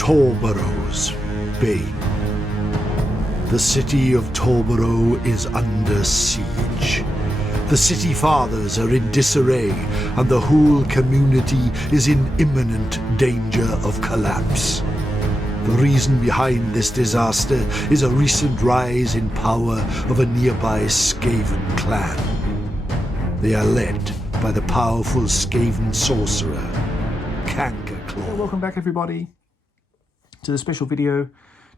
Tobaro's Bane. The city of Tobaro is under siege. The city fathers are in disarray, and the whole community is in imminent danger of collapse. The reason behind this disaster is a recent rise in power of a nearby Skaven clan. They are led by the powerful Skaven sorcerer, Kankerclaw. Welcome back, everybody, to the special video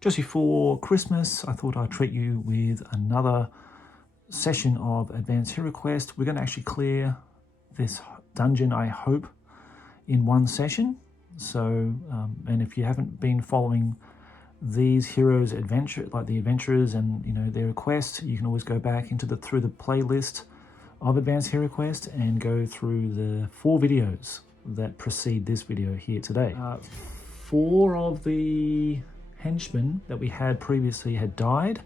just before Christmas. I thought I'd treat you with another session of Advanced Hero Quest. We're going to actually clear this dungeon, I hope, in one session. So, and if you haven't been following these heroes' adventure, like the adventurers and their quest, you can always go back through the playlist of Advanced Hero Quest and go through the 4 videos that precede this video here today. 4 of the henchmen that we had previously had died.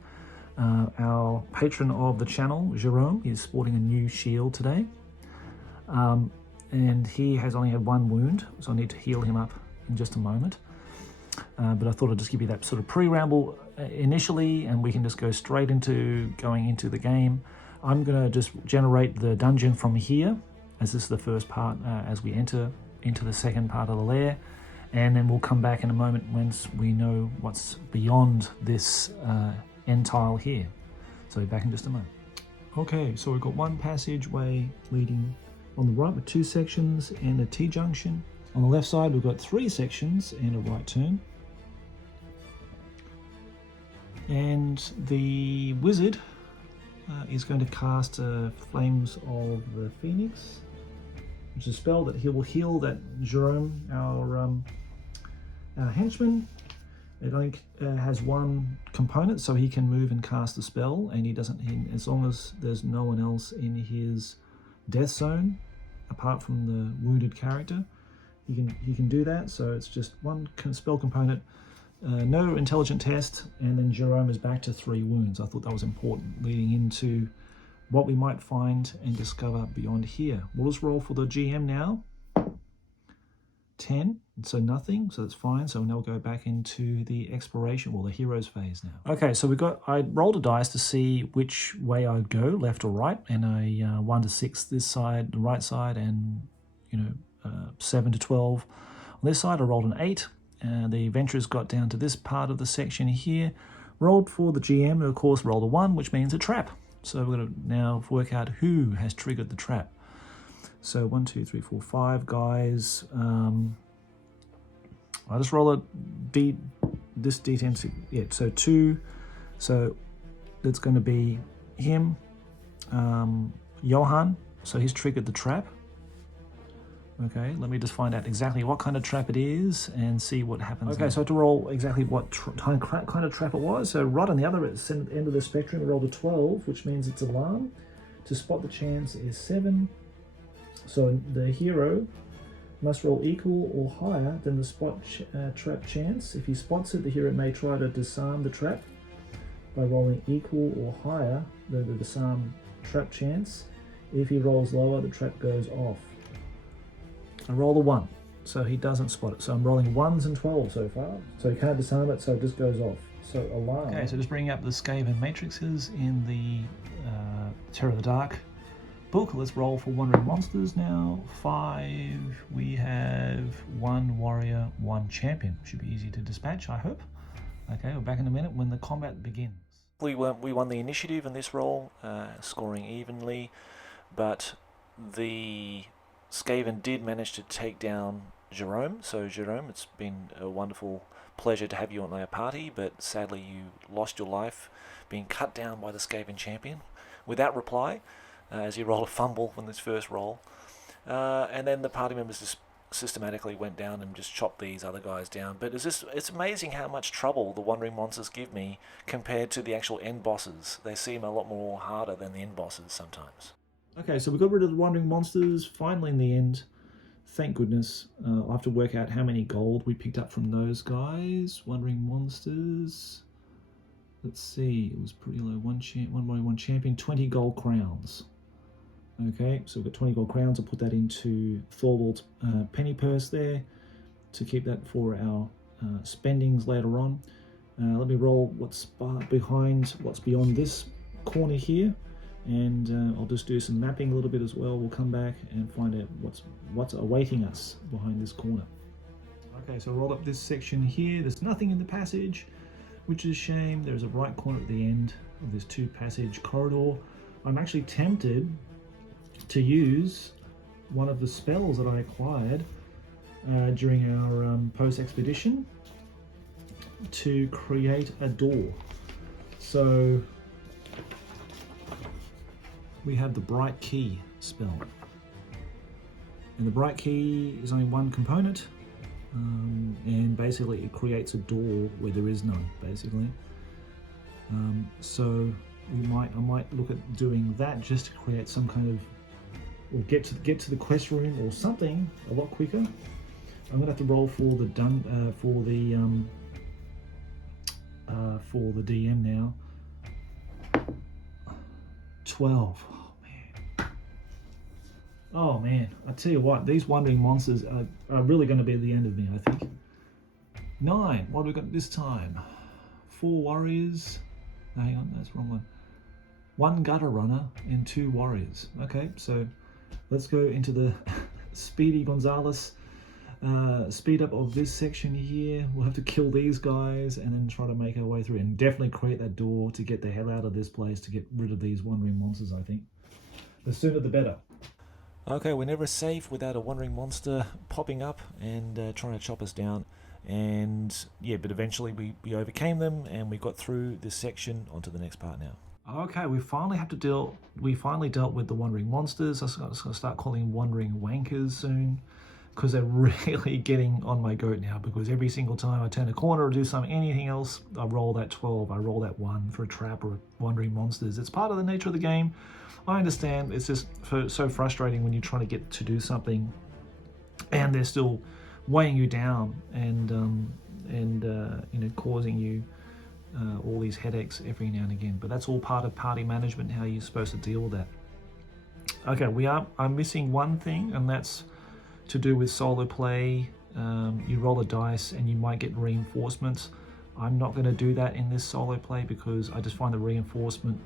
Our patron of the channel, Jerome, is sporting a new shield today. And he has only had 1 wound, so I need to heal him up in just a moment. But I thought I'd just give you that sort of pre-ramble initially, and we can just go straight into going into the game. I'm going to just generate the dungeon from here, as this is the first part as we enter into the second part of the lair. And then we'll come back in a moment once we know what's beyond this end tile here. So back in just a moment. Okay, so we've got one passageway leading on the right with 2 sections and a T-junction. On the left side we've got 3 sections and a right turn. And the wizard is going to cast Flames of the Phoenix, which is a spell that he will heal that Jerome, our henchman. It only has 1 component, so he can move and cast the spell, and he doesn't. As long as there's no one else in his death zone, apart from the wounded character, he can do that. So it's just 1 spell component, no intelligent test, and then Jerome is back to 3 wounds. I thought that was important, leading into what we might find and discover beyond here. We'll just roll for the GM now. 10, so nothing, so that's fine. So now we'll go back into the exploration, the heroes phase now. Okay, so I rolled a dice to see which way I'd go, left or right, and a 1 to 6 this side, the right side, and 7 to 12 on this side. I rolled an 8. The adventurers got down to this part of the section here, rolled for the GM, and of course rolled a 1, which means a trap. So we're going to now work out who has triggered the trap. So 1, 2, 3, 4, 5 guys. I'll just roll this D10. Yeah, so 2. So that's going to be him, Johan. So he's triggered the trap. Okay, let me just find out exactly what kind of trap it is and see what happens. Okay, so I have to roll exactly what kind of trap it was. So right on the other end of the spectrum, I rolled a 12, which means it's alarm. To spot the chance is 7. So the hero must roll equal or higher than the spot trap chance. If he spots it, the hero may try to disarm the trap by rolling equal or higher than the disarm trap chance. If he rolls lower, the trap goes off. I roll a 1, so he doesn't spot it. So I'm rolling 1s and 12s so far. So he can't disarm it, so it just goes off. So alarm. Okay, so just bringing up the Skaven matrices in the Terror of the Dark book. Let's roll for Wandering Monsters now. 5. We have 1 warrior, 1 champion. Should be easy to dispatch, I hope. Okay, we're back in a minute when the combat begins. We won the initiative in this roll, scoring evenly, but the Skaven did manage to take down Jerome. So Jerome, it's been a wonderful pleasure to have you on our party, but sadly you lost your life being cut down by the Skaven champion without reply, as he rolled a fumble in this first roll. And then the party members just systematically went down and just chopped these other guys down. But it's amazing how much trouble the Wandering Monsters give me compared to the actual end bosses. They seem a lot more harder than the end bosses sometimes. Okay, so we got rid of the Wandering Monsters finally in the end. Thank goodness. I'll have to work out how many gold we picked up from those guys. Wandering Monsters. Let's see, it was pretty low. One champion, 20 gold crowns. Okay, so we've got 20 gold crowns. I'll put that into Thorwald's penny purse there to keep that for our spendings later on. Let me roll what's behind, what's beyond this corner here, and I'll just do some mapping a little bit as well. We'll come back and find out what's awaiting us behind this corner. Okay, so roll up this section here. There's nothing in the passage, which is a shame. There's a right corner at the end of this 2-passage corridor. I'm actually tempted to use one of the spells that I acquired during our post-expedition to create a door. So we have the Bright Key spell, and the Bright Key is only one component, and basically it creates a door where there is none, basically. So I might look at doing that just to create some kind of, or get to the quest room or something a lot quicker. I'm gonna have to roll for the DM now. 12. Oh man, I tell you what, these wandering monsters are really going to be at the end of me, I think. 9. What have we got this time? 4 warriors. No, hang on, that's the wrong one. 1 gutter runner and 2 warriors. Okay, so let's go into the Speedy Gonzalez speed up of this section here. We'll have to kill these guys and then try to make our way through, and definitely create that door to get the hell out of this place, to get rid of these wandering monsters, I think. The sooner the better. Okay, we're never safe without a wandering monster popping up and trying to chop us down. And yeah, but eventually we overcame them and we got through this section onto the next part now. Okay, we finally dealt with the wandering monsters. I'm going to start calling them wandering wankers soon, because they're really getting on my goat now, because every single time I turn a corner or do anything else, I roll that 12, I roll that 1 for a trap or wandering monsters. It's part of the nature of the game. I understand. It's just so frustrating when you're trying to get to do something and they're still weighing you down and causing you all these headaches every now and again. But that's all part of party management, how you're supposed to deal with that. Okay, I'm missing one thing, and that's to do with solo play. You roll a dice and you might get reinforcements. I'm not going to do that in this solo play, because I just find the reinforcement,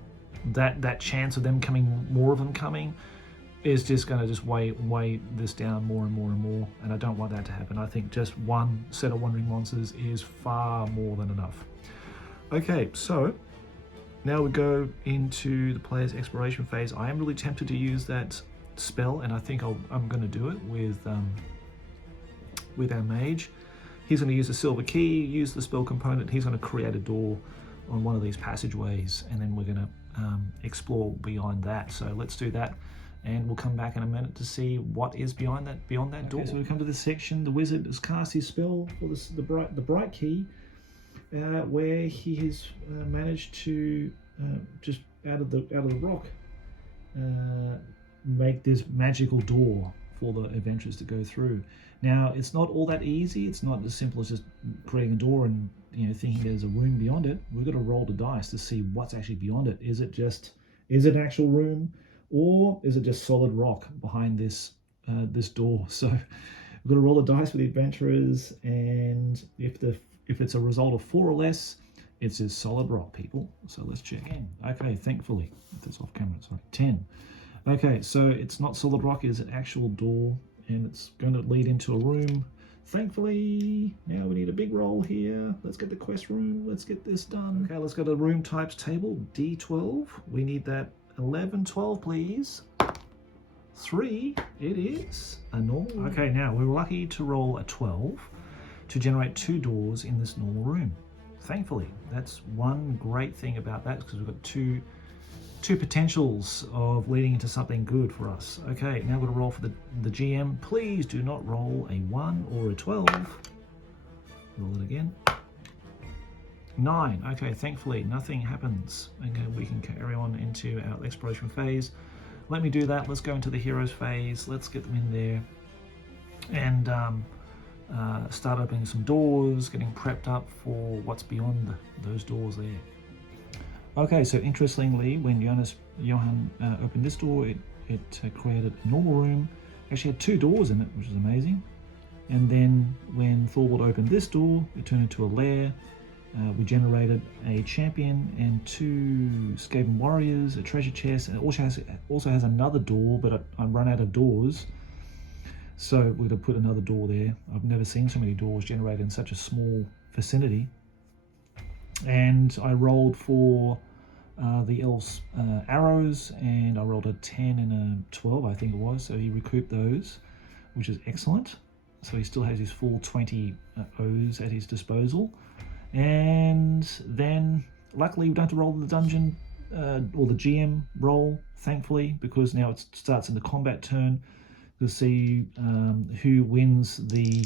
that chance of them coming, more of them coming, is just going to just weigh this down more and more and more, and I don't want that to happen. I think just 1 set of wandering monsters is far more than enough. Okay, so now we go into the player's exploration phase. I am really tempted to use that spell, and I think I'm going to do it with our mage. He's going to use the silver key, use the spell component. He's going to create a door on one of these passageways, and then we're going to explore beyond that. So let's do that, and we'll come back in a minute to see what is beyond that door. So we come to this section. The wizard has cast his spell for the bright key, where he has managed to just out of the rock make this magical door for the adventurers to go through. Now, it's not all that easy. It's not as simple as just creating a door and thinking there's a room beyond it. We've got to roll the dice to see what's actually beyond it. Is it an actual room, or is it just solid rock behind this door? So we've got to roll the dice with the adventurers, and if it's a result of 4 or less, it's just solid rock, people. So let's check in. Okay, thankfully, that's off camera. Sorry, 10. Okay, so it's not solid rock, it's an actual door, and it's going to lead into a room. Thankfully, now we need a big roll here. Let's get the quest room. Let's get this done. Okay, let's go to the room types table, D12. We need that 11, 12, please. 3, it is a normal. Okay, now we're lucky to roll a 12 to generate 2 doors in this normal room. Thankfully, that's one great thing about that, because we've got two potentials of leading into something good for us. Okay, now we're going to roll for the GM. Please do not roll a 1 or a 12. Roll it again. 9. Okay, thankfully nothing happens. Okay, we can carry on into our exploration phase. Let me do that. Let's go into the heroes phase. Let's get them in there and start opening some doors, getting prepped up for what's beyond those doors there. Okay, so interestingly, when Johan opened this door, it created a normal room. Actually had 2 doors in it, which is amazing. And then when Thorwald opened this door, it turned into a lair. We generated a champion and 2 Skaven warriors, a treasure chest, and it also has another door, but I'm run out of doors. So we're going to put another door there. I've never seen so many doors generated in such a small vicinity. And I rolled for the elf's arrows, and I rolled a 10 and a 12, I think it was. So he recouped those, which is excellent. So he still has his full 20 O's at his disposal. And then luckily we don't have to roll the dungeon or the GM roll, thankfully, because now it starts in the combat turn to see who wins the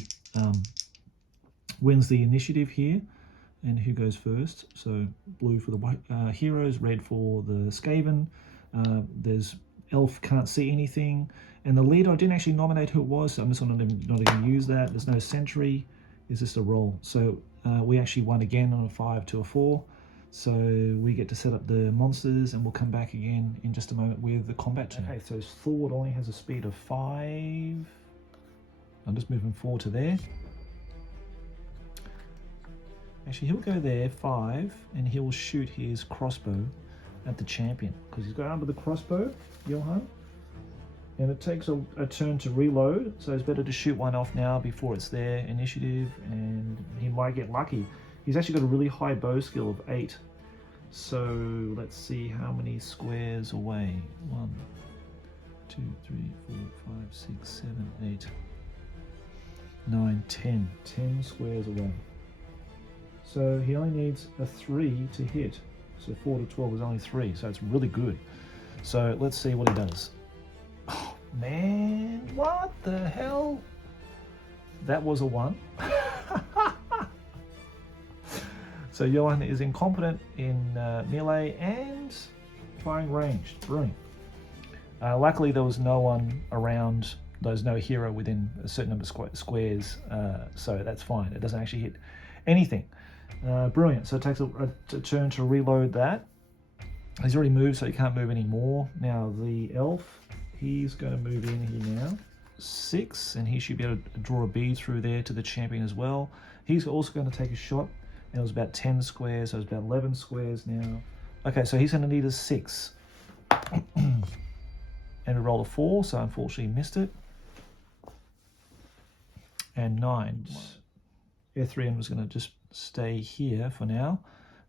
initiative here and who goes first. So blue for the heroes, red for the Skaven. There's elf can't see anything, and the leader I didn't actually nominate who it was, so I'm just not even use that. There's no sentry. It's just a roll. So we actually won again on a 5 to a 4. So we get to set up the monsters, and we'll come back again in just a moment with the combat turn. Okay, so Thorwald only has a speed of 5. I'm just moving 4 to there. Actually, he'll go there, 5, and he'll shoot his crossbow at the champion, because he's got under the crossbow, Johan. And it takes a turn to reload, so it's better to shoot one off now before it's their initiative, and he might get lucky. He's actually got a really high bow skill of 8. So let's see how many squares away. 1, 2, 3, 4, 5, 6, 7, 8, 9, 10. 10 squares away. So he only needs a 3 to hit. So 4 to 12 is only 3, so it's really good. So let's see what he does. Oh, man, what the hell? That was a 1. So Johan is incompetent in melee and firing range. Brilliant. Luckily, there was no one around. There's no hero within a certain number of squares, so that's fine. It doesn't actually hit anything. Brilliant. So it takes a turn to reload that. He's already moved, so he can't move anymore. Now the elf, he's going to move in here now. 6, and he should be able to draw a bead through there to the champion as well. He's also going to take a shot. And it was about 10 squares, so it's about 11 squares now. Okay, so he's going to need a 6. And we rolled a 4, so unfortunately missed it. And 9. Ethrian was going to just stay here for now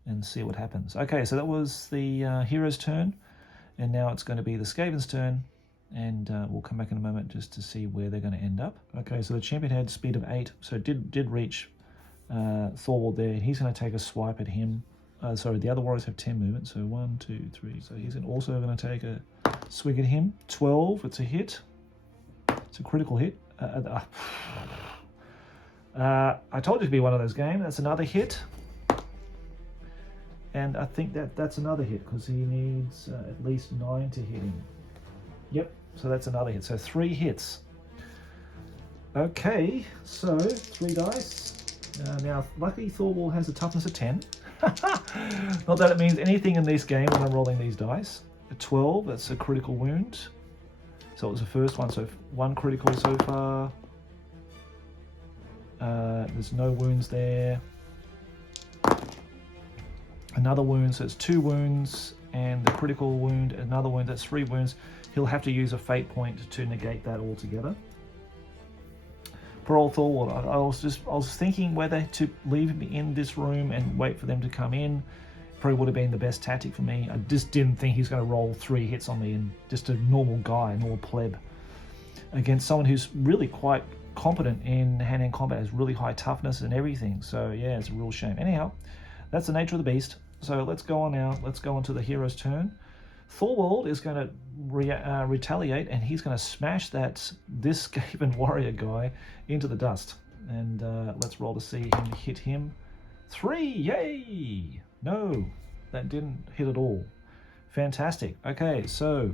and see what happens. Okay, so that was the hero's turn, and now it's going to be the Skaven's turn, and we'll come back in a moment just to see where they're going to end up. Okay, so the champion had speed of 8, so it did reach Thorwald there. He's going to take a swipe at him. Sorry, the other warriors have 10 movement, so 1, 2, 3. So he's also going to take a swing at him. 12, it's a hit. It's a critical hit. I told you to be one of those games. That's another hit. And I think that's another hit, because he needs at least 9 to hit him. Yep, so that's another hit. So 3 hits. Okay, so 3 dice. Now, luckily Thorwald has a toughness of 10. Not that it means anything in this game when I'm rolling these dice. A 12, that's a critical wound. So it was the first one, so 1 critical so far. There's no wounds there. Another wound, so it's 2 wounds, and the critical wound, another wound, that's 3 wounds. He'll have to use a fate point to negate that altogether. Poor old Thorwald, I was thinking whether to leave him in this room and wait for them to come in. Probably would have been the best tactic for me. I just didn't think he's going to roll 3 hits on me, and just a normal guy, a normal pleb, against someone who's really quite competent in hand-to-hand combat, has really high toughness and everything. So yeah, it's a real shame. Anyhow, that's the nature of the beast. So let's go on now. Let's go on to the hero's turn. Thorwald is going to retaliate, and he's going to smash this Skaven warrior guy into the dust. And let's roll to see him hit him. 3, yay! No, that didn't hit at all. Fantastic. Okay, so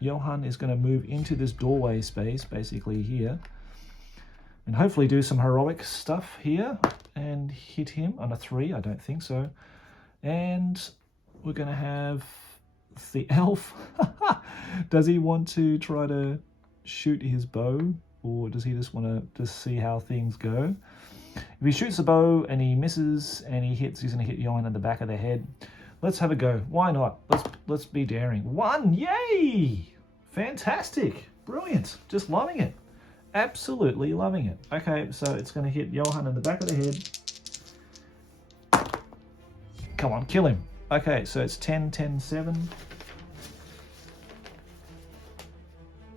Johan is going to move into this doorway space, basically here, and hopefully do some heroic stuff here and hit him on a 3. I don't think so. And we're going to have the elf. Does he want to try to shoot his bow? or does he just want to just see how things go? If he shoots the bow and he misses and he hits, he's going to hit Johan in the back of the head. Let's have a go. Why not? Let's be daring. 1, yay! Fantastic, brilliant, just loving it, absolutely loving it. Okay, so it's going to hit Johan in the back of the head. Come on, kill him. Okay, so it's 10, 10, 7.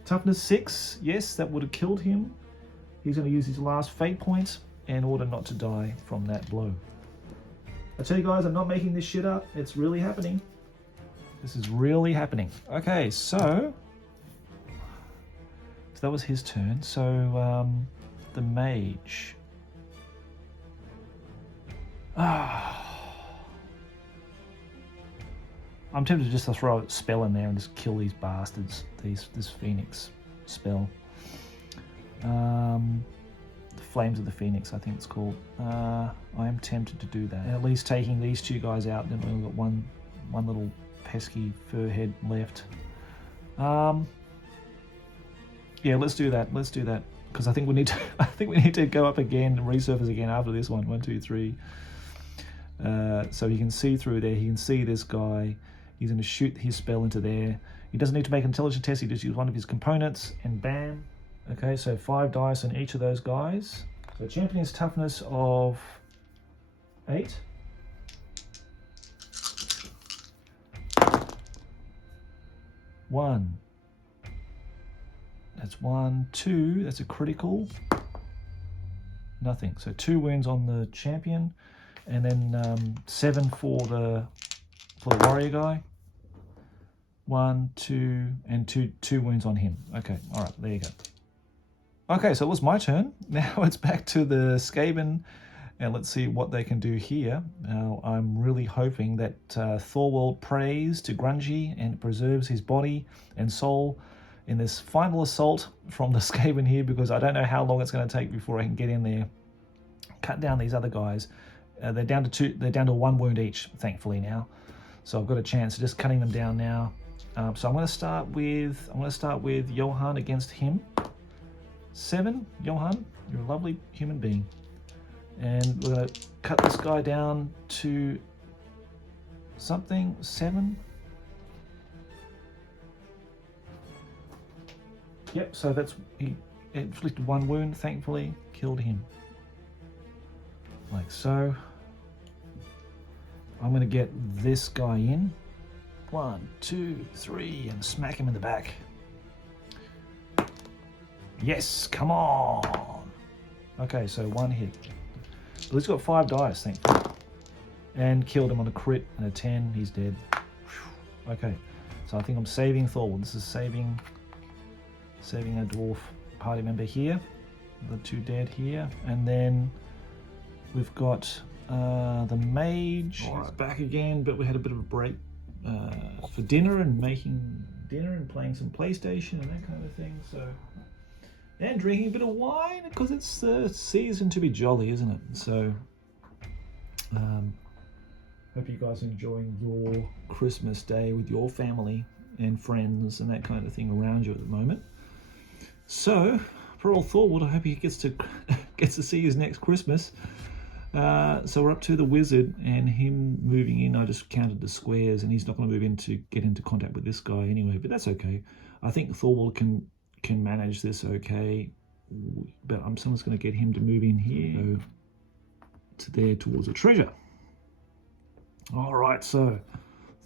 Toughness 6, yes, that would have killed him. He's going to use his last fate point in order not to die from that blow. I tell you guys, I'm not making this shit up. It's really happening. This is really happening. Okay, so that was his turn. So the mage. I'm tempted to just throw a spell in there and just kill these bastards. This Phoenix spell. The Flames of the Phoenix, I think it's called. I am tempted to do that. And at least taking these 2 guys out, then we've got one little pesky fur head left. Yeah, let's do that. Let's do that because I think we need to. I think we need to go up again and resurface again after this one. 1, 2, 3. So you can see through there. He can see this guy. He's going to shoot his spell into there. He doesn't need to make an intelligence test. He just uses one of his components and bam. Okay, so 5 dice on each of those guys. So champion's toughness of 8. One. That's 1, 2. That's a critical. Nothing. So 2 wounds on the champion, and then 7 for the warrior guy. 1, 2, and 2 wounds on him. Okay, all right, there you go. Okay, so it was my turn. Now it's back to the scaven, and let's see what they can do here. Now, I'm really hoping that Thorwald prays to Grungy and preserves his body and soul in this final assault from the scaven here, because I don't know how long it's going to take before I can get in there, cut down these other guys. They're down to 2. They're down to 1 wound each, thankfully now. So I've got a chance of just cutting them down now. So I'm going to start with Johan against him. 7, Johan, you're a lovely human being. And we're going to cut this guy down to something. 7. Yep, so that's, he inflicted 1 wound, thankfully, killed him. Like so. I'm going to get this guy in. 1, 2, 3, and smack him in the back. Yes, come on. Okay, so 1 hit. But he's got 5 dice, thankfully. And killed him on a crit and a 10. He's dead. Okay, so I think I'm saving Thorwald. This is saving a dwarf party member here. The 2 dead here. And then we've got the mage. All right, back again, but we had a bit of a break for dinner and making dinner and playing some PlayStation and that kind of thing. So, and drinking a bit of wine because it's the season to be jolly, isn't it? So, hope you guys are enjoying your Christmas day with your family and friends and that kind of thing around you at the moment. So, for old Thorwald, I hope he gets to see his next Christmas. So we're up to the wizard and him moving in. I just counted the squares and he's not going to get into contact with this guy anyway, but that's okay. I think Thorwald can manage this okay, but I'm someone's going to get him to move in here, go to there towards the treasure. All right, so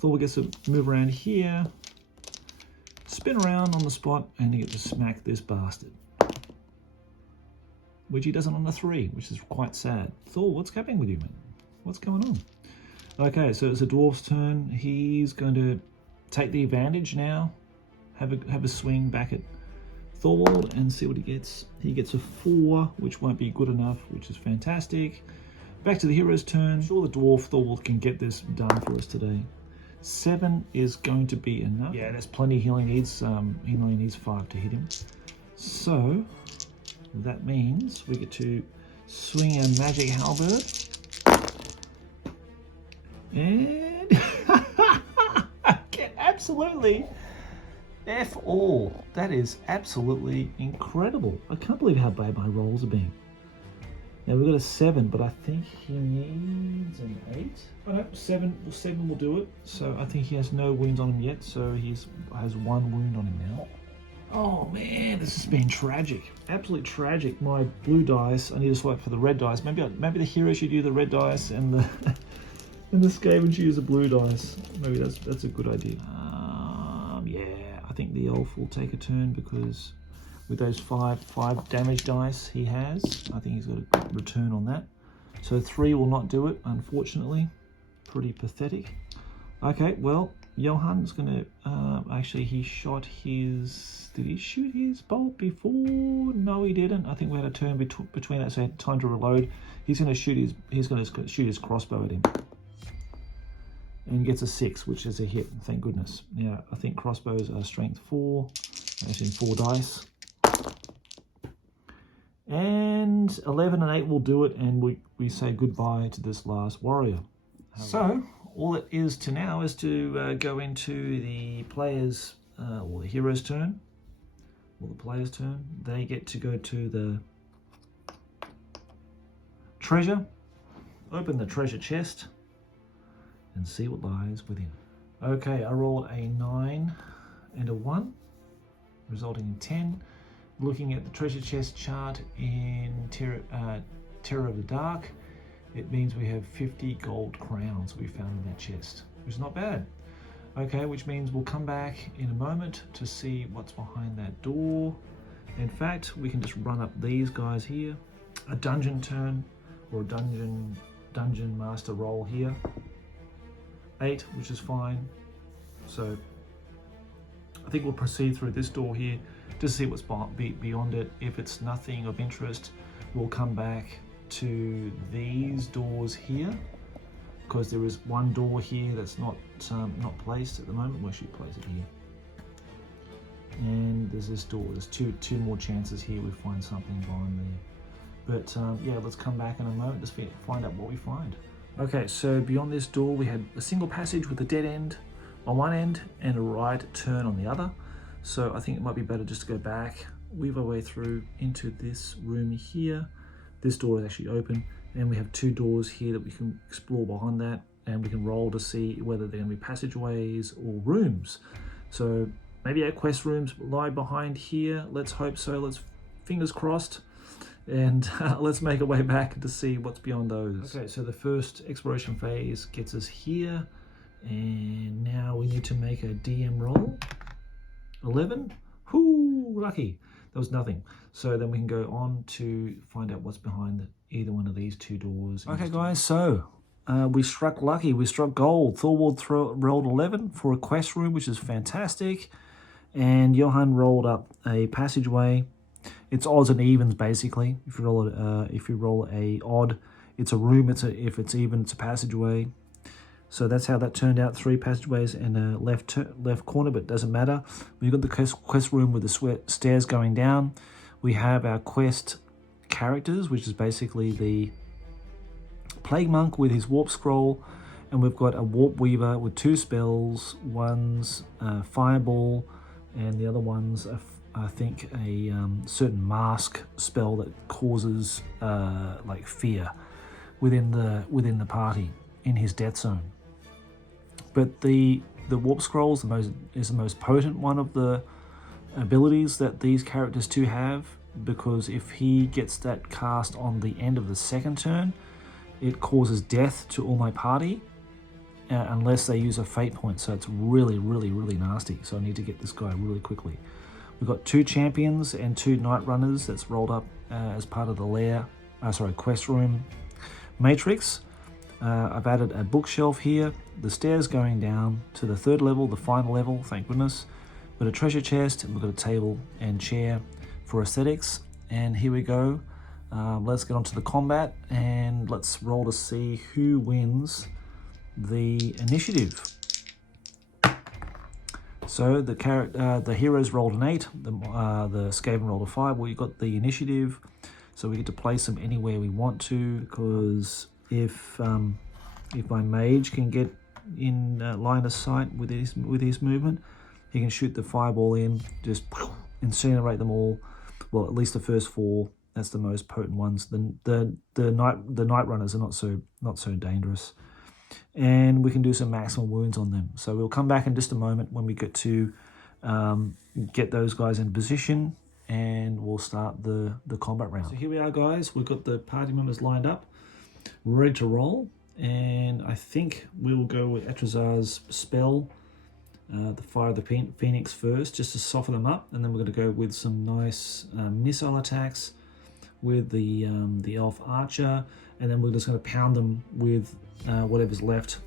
Thorwald gets to move around here, spin around on the spot, and he gets to smack this bastard. Which he doesn't on the 3, which is quite sad. Thor, what's happening with you, man? What's going on? Okay, so it's a dwarf's turn. He's going to take the advantage now. Have a swing back at Thorwald and see what he gets. He gets a 4, which won't be good enough, which is fantastic. Back to the hero's turn. I'm sure the dwarf Thorwald can get this done for us today. 7 is going to be enough. Yeah, there's plenty. He only needs 5 to hit him. So that means we get to swing our magic halberd. And get absolutely F all. That is absolutely incredible. I can't believe how bad my rolls have been. Now we've got a 7, but I think he needs an 8. Oh no, 7 will do it. So I think he has no wounds on him yet, so he has 1 wound on him now. Oh man, this has been tragic. Absolutely tragic. My blue dice, I need to swipe for the red dice. Maybe the hero should use the red dice and the and the scaven should use the blue dice. Maybe that's a good idea. Yeah, I think the elf will take a turn because with those 5 damage dice he has, I think he's got a good return on that. So 3 will not do it, unfortunately. Pretty pathetic. Okay, well, Johan's going to... actually, he shot his... Did he shoot his bolt before? No, he didn't. I think we had a turn between that, so he had time to reload. He's going to shoot his crossbow at him. And gets a 6, which is a hit, thank goodness. Now, I think crossbows are strength 4. That's in 4 dice. And 11 and 8 will do it, and we say goodbye to this last warrior. So, all it is to now is to go into the player's, or the hero's turn, or the player's turn. They get to go to the treasure, open the treasure chest, and see what lies within. Okay, I rolled a 9 and a 1, resulting in 10. Looking at the treasure chest chart in Terror of the Dark, it means we have 50 gold crowns we found in that chest, which is not bad. Okay, which means we'll come back in a moment to see what's behind that door. In fact, we can just run up these guys here. A dungeon turn, or a dungeon master roll here. 8, which is fine. So I think we'll proceed through this door here to see what's beyond it. If it's nothing of interest, we'll come back to these doors here, because there is one door here that's not placed at the moment. We should place it here. And there's this door. There's two more chances here we find something behind there. But yeah, let's come back in a moment to find out what we find. Okay, so beyond this door we had a single passage with a dead end on one end and a right turn on the other. So I think it might be better just to go back, weave our way through into this room here. This door is actually open, and we have 2 doors here that we can explore behind that, and we can roll to see whether they're going to be passageways or rooms. So maybe our quest rooms lie behind here. Let's hope so. Let's fingers crossed. And let's make our way back to see what's beyond those. Okay, so the first exploration phase gets us here, and now we need to make a DM roll. 11. Whoo, lucky. That was nothing. So then we can go on to find out what's behind either one of these 2 doors. Okay, guys, so we struck lucky. We struck gold. Thorwald rolled 11 for a quest room, which is fantastic. And Johan rolled up a passageway. It's odds and evens basically. If you roll a odd, it's a room. If it's even, it's a passageway. So that's how that turned out. 3 passageways and a left corner, but it doesn't matter. We've got the quest room with the stairs going down. We have our quest characters, which is basically the Plague Monk with his warp scroll, and we've got a Warp Weaver with 2 spells. One's Fireball, and the other one's I think a certain mask spell that causes like fear within the party in his death zone. But the warp scroll is the most potent one of the abilities that these characters 2 have, because if he gets that cast on the end of the second turn, it causes death to all my party unless they use a fate point. So it's really, really, really nasty. So I need to get this guy really quickly. We've got 2 champions and 2 night runners that's rolled up as part of the Lair, quest room matrix. I've added a bookshelf here, the stairs going down to the 3rd level, the final level, thank goodness. We've got a treasure chest, and we've got a table and chair for aesthetics. And here we go. Let's get on to the combat, and let's roll to see who wins the initiative. So the heroes rolled an 8, the Skaven rolled a 5. Well, you got the initiative, so we get to place them anywhere we want to, because if my mage can get in line of sight with his movement, he can shoot the fireball in, just incinerate them all. Well, at least the first 4. That's the most potent ones. The night runners are not so dangerous, and we can do some maximum wounds on them. So we'll come back in just a moment when we get to get those guys in position, and we'll start the combat round. So here we are, guys. We've got the party members lined up, ready to roll, and I think we will go with Atrazar's spell, the Fire of the Phoenix first, just to soften them up, and then we're going to go with some nice missile attacks with the elf archer, and then we're just going to pound them with whatever's left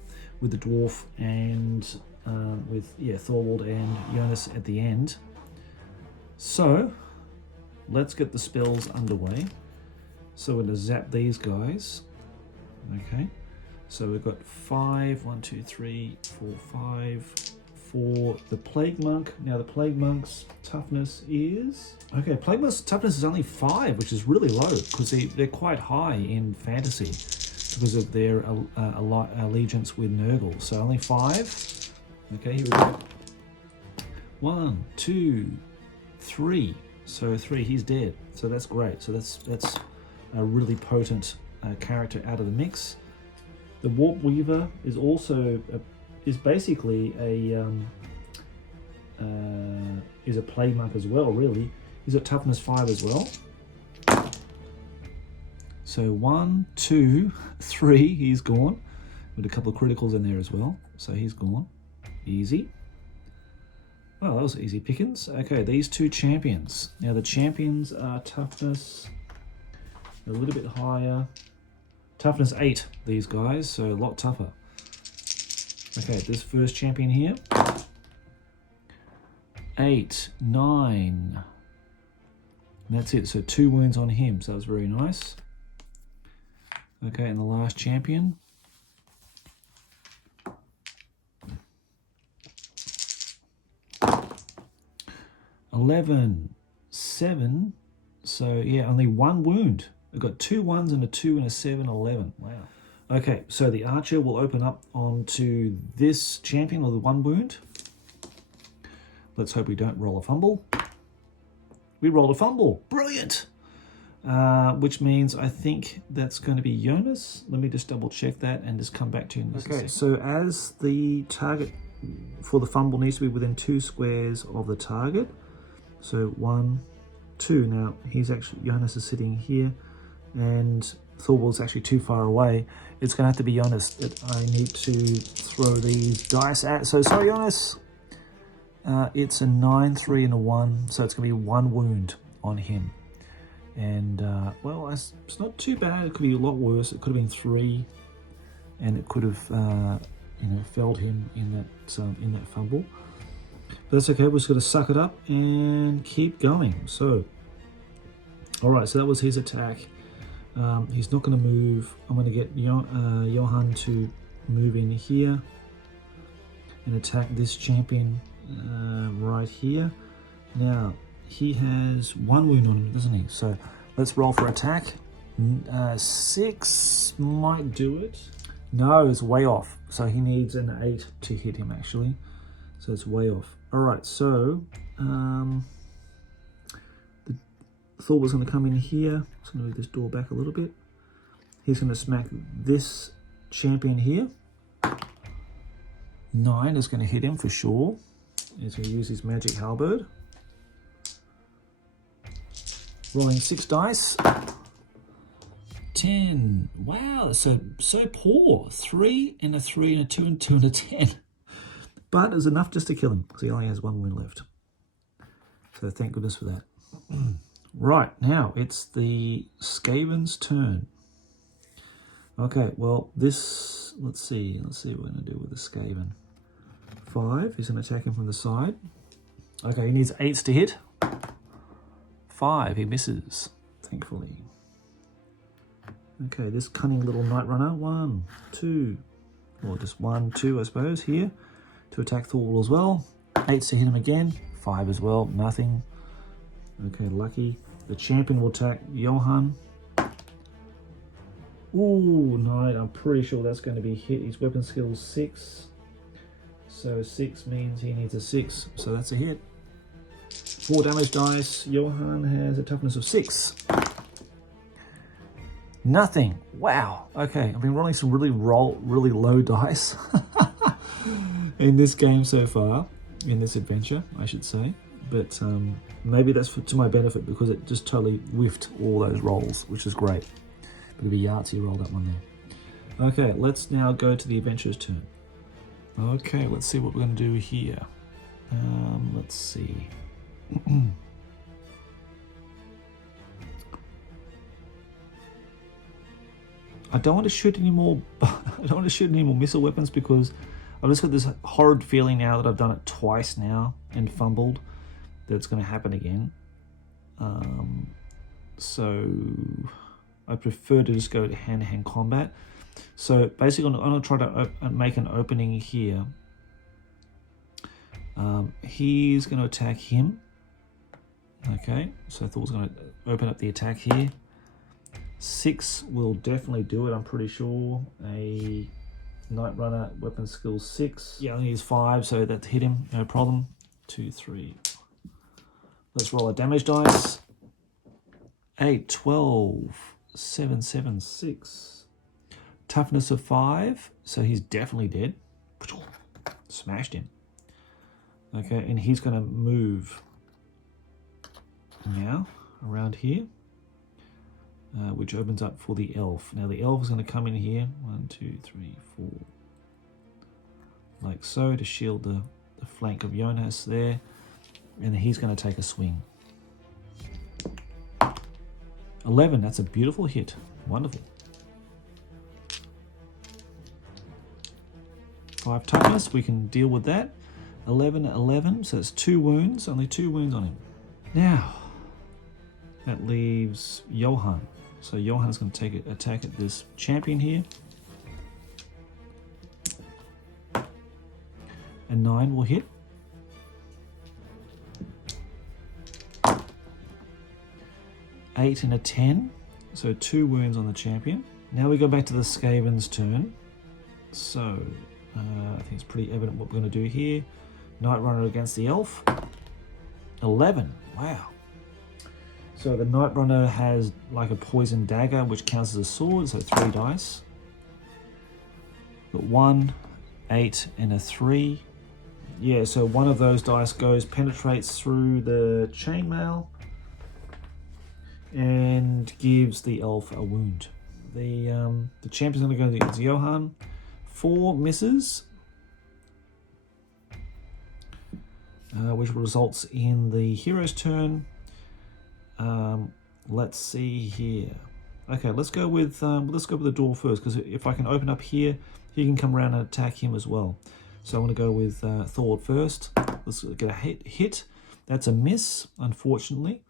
with the dwarf and with Thorwald and Jonas at the end. So let's get the spells underway. So we're going to zap these guys. Okay, so we've got 5, 1, 2, 3, 4, 5 for the Plague Monk. Now the Plague Monk's toughness is... Okay, Plague Monk's toughness is only 5, which is really low, because they're quite high in fantasy because of their allegiance with Nurgle. So only 5. Okay, here we go. 1, 2, 3. So 3, he's dead. So that's great. So that's a really potent character out of the mix. The Warp Weaver is also is basically a Plague Monk as well, really. He's at toughness 5 as well. So 1, 2, 3, he's gone. With a couple of criticals in there as well. So he's gone. Easy. Well, that was easy pickings. Okay, these 2 champions. Now the champions are toughness a little bit higher. Toughness 8, these guys, so a lot tougher. Okay, this first champion here. 8, 9. And that's it, so 2 wounds on him, so that's very nice. Okay, and the last champion. 11, 7. So yeah, only 1 wound. I've got 2 1s and a 2 and a 7, 11. Wow. Okay, so the archer will open up onto this champion with 1 wound. Let's hope we don't roll a fumble. We rolled a fumble. Brilliant. Which means I think that's going to be Jonas. Let me just double check that and just come back to you in just a second. So as the target for the fumble needs to be within 2 squares of the target. So 1, 2. Now he's actually, Jonas is sitting here, and Thorwald's actually too far away. It's going to have to be Jonas that I need to throw these dice at. So sorry, Jonas. It's a 9, 3, and a 1. So it's going to be 1 wound on him. And, well, it's not too bad. It could be a lot worse. It could have been 3, and it could have, felled him in that fumble. But that's okay. We're just going to suck it up and keep going. So, all right. So that was his attack. He's not going to move. I'm going to get Johan to move in here and attack this champion right here. Now, he has 1 wound on him, doesn't he? So let's roll for attack. 6 might do it. No, it's way off. So he needs an 8 to hit him, actually. So it's way off. All right, so Thor was going to come in here. I'm just going to move this door back a little bit. He's going to smack this champion here. 9 is going to hit him for sure. He's going to use his magic halberd. Rolling 6 dice. 10. Wow, so poor. 3 and a 3 and a 2 and 2 and a 10. But it's enough just to kill him, because he only has 1 wound left. So thank goodness for that. Right, now it's the Skaven's turn. Okay, well this, let's see what we're going to do with the Skaven. 5, he's going to attack him from the side. Okay, he needs 8s to hit. 5, he misses, thankfully. Okay, this cunning little Night Runner. 1, 2, or just 1, 2, I suppose, here to attack Thorwald as well. 8s to hit him again. 5 as well, nothing. Okay, lucky. The champion will attack Johan. Ooh, 9. I'm pretty sure that's going to be hit. His weapon skill 6. So 6 means he needs a 6. So that's a hit. 4 damage dice. Johan has a toughness of 6. Nothing. Wow. Okay, I've been rolling some really low dice in this game so far, in this adventure, I should say. But maybe that's to my benefit because it just totally whiffed all those rolls, which is great. Bit of a Yahtzee roll, that one there. Okay, let's now go to the adventurer's turn. Okay, let's see what we're going to do here. Let's see. I don't want to shoot any more. I don't want to shoot any more missile weapons because I've just got this horrid feeling now that I've done it twice now and fumbled that it's going to happen again. So I prefer to just go to hand-to-hand combat. So basically, I'm going to try to make an opening here. He's going to attack him. Okay, so I thought I was going to open up the attack here. 6 will definitely do it, I'm pretty sure. A Night Runner weapon skill 6. Yeah, I only use 5, so that hit him, no problem. 2, 3. Let's roll a damage dice. 8, 12, 7, 7, 6. Toughness of 5, so he's definitely dead. Smashed him. Okay, and he's going to move now around here. Which opens up for the elf. Now the elf is going to come in here, 1, 2, 3, 4, like so, to shield the flank of Jonas there, and he's going to take a swing. 11, that's a beautiful hit, wonderful. 5 toughness, we can deal with that. 11, 11, so it's 2 wounds, only 2 wounds on him. Now, that leaves Johan. So Johan's going to take an attack at this champion here. A 9 will hit. Eight and a 10. So 2 wounds on the champion. Now we go back to the Skaven's turn. So I think it's pretty evident what we're going to do here. Night Runner against the elf. 11. Wow. So the Night Runner has like a poison dagger, which counts as a sword, so 3 dice. Got 1, 8, and a 3. Yeah, so one of those dice penetrates through the chainmail and gives the elf a wound. The champion's going to go against Johan. 4 misses, which results in the hero's turn. Let's see here. Okay, let's go with the dwarf first, because if I can open up here, he can come around and attack him as well. So I want to go with Thor first. Let's get a hit. That's a miss, unfortunately.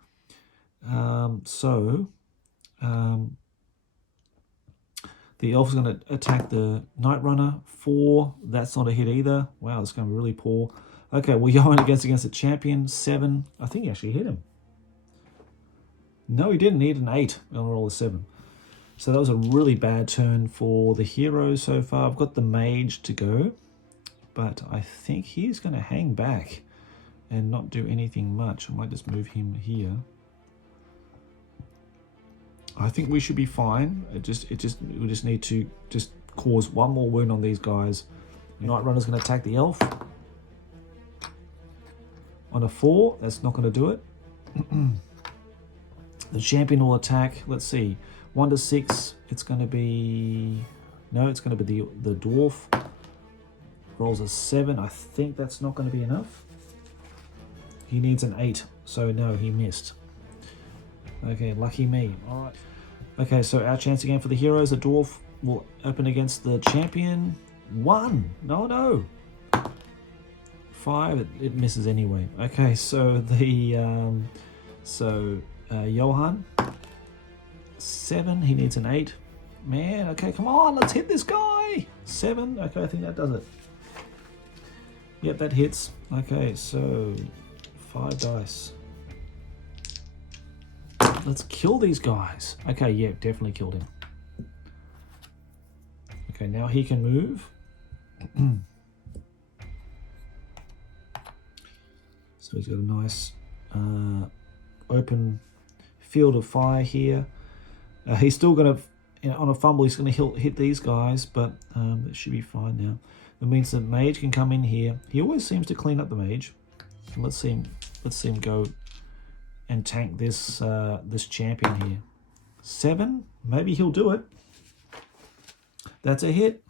The elf is going to attack the Night Runner. 4. That's not a hit either. Wow, it's going to be really poor. Okay, well, Johan against the champion. 7. I think he actually hit him. No, he didn't. He hit an 8 on roll a 7. So that was a really bad turn for the hero so far. I've got the mage to go, but I think he's going to hang back and not do anything much. I might just move him here. I think we should be fine. We just need to just cause 1 more wound on these guys. Night Runner's going to attack the elf. On a 4, that's not going to do it. The champion will attack. Let's see, 1 to 6. It's going to be it's going to be the dwarf. Rolls a 7. I think that's not going to be enough. He needs an 8, so no, he missed. Okay, lucky me. All right. Okay, so our chance again for the heroes. The dwarf will open against the champion. 1. No. 5. It misses anyway. Okay, so Johan. 7. He needs an 8. Man, okay, come on, let's hit this guy. 7. Okay, I think that does it. Yep, that hits. Okay, so 5 dice. Let's kill these guys. Okay, yeah, definitely killed him. Okay, now he can move. So he's got a nice open field of fire here. He's still going to, on a fumble, he's going to hit these guys, but it should be fine now. That means the mage can come in here. He always seems to clean up the mage. And let's see him go and tank this this champion here. 7, maybe he'll do it. That's a hit.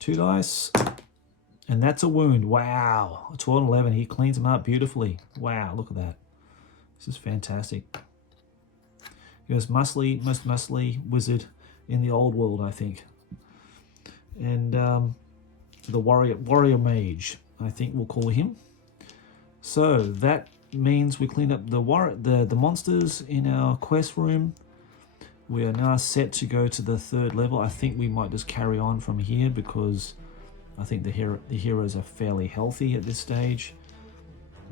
2 dice. And that's a wound. Wow. 12 and 11. He cleans them up beautifully. Wow, look at that. This is fantastic. He was most muscly wizard in the old world, I think. And the warrior mage, I think we'll call him. So that means we cleaned up the monsters in our quest room. We are now set to go to the 3rd level. I think we might just carry on from here because I think the heroes are fairly healthy at this stage.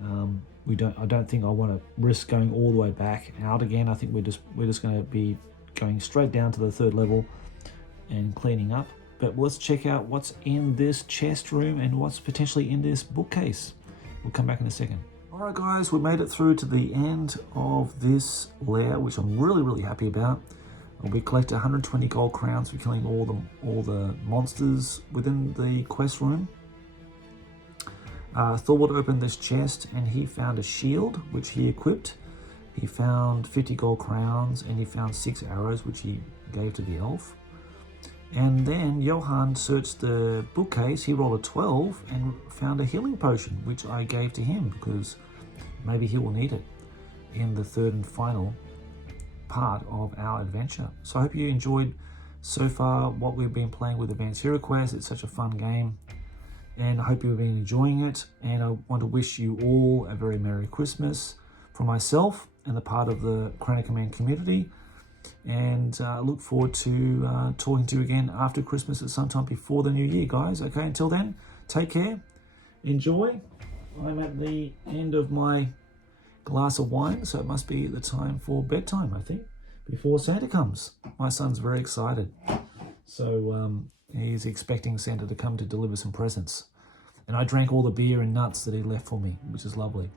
I don't think I want to risk going all the way back out again. I think we're just going to be going straight down to the 3rd level and cleaning up. But let's check out what's in this chest room and what's potentially in this bookcase. We'll come back in a second. Alright guys, we made it through to the end of this lair, which I'm really happy about. We collected 120 gold crowns for killing all the monsters within the quest room. Thorwald opened this chest and he found a shield, which he equipped. He found 50 gold crowns and he found 6 arrows, which he gave to the elf. And then Johan searched the bookcase. He rolled a 12 and found a healing potion, which I gave to him because maybe he will need it in the 3rd and final part of our adventure. So I hope you enjoyed so far what we've been playing with Advanced Hero Quest. It's such a fun game and I hope you've been enjoying it, and I want to wish you all a very Merry Christmas from myself and the part of the Crown of Command community, and I look forward to talking to you again after Christmas at some time before the new year, guys. Okay, until then, take care, enjoy. I'm at the end of my glass of wine, so it must be the time for bedtime, I think, before Santa comes. My son's very excited, so he's expecting Santa to come to deliver some presents, and I drank all the beer and nuts that he left for me, which is lovely.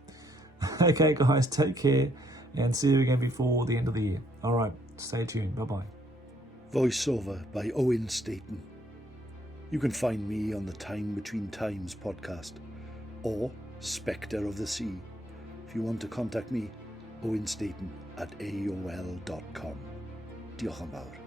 Okay guys, take care and see you again before the end of the year. All right, stay tuned. Bye-bye. Voiceover by Owen Staten. You can find me on the Time Between Times podcast or Spectre of the Sea. If you want to contact me, owenstaten@aol.com. Diolch yn fawr.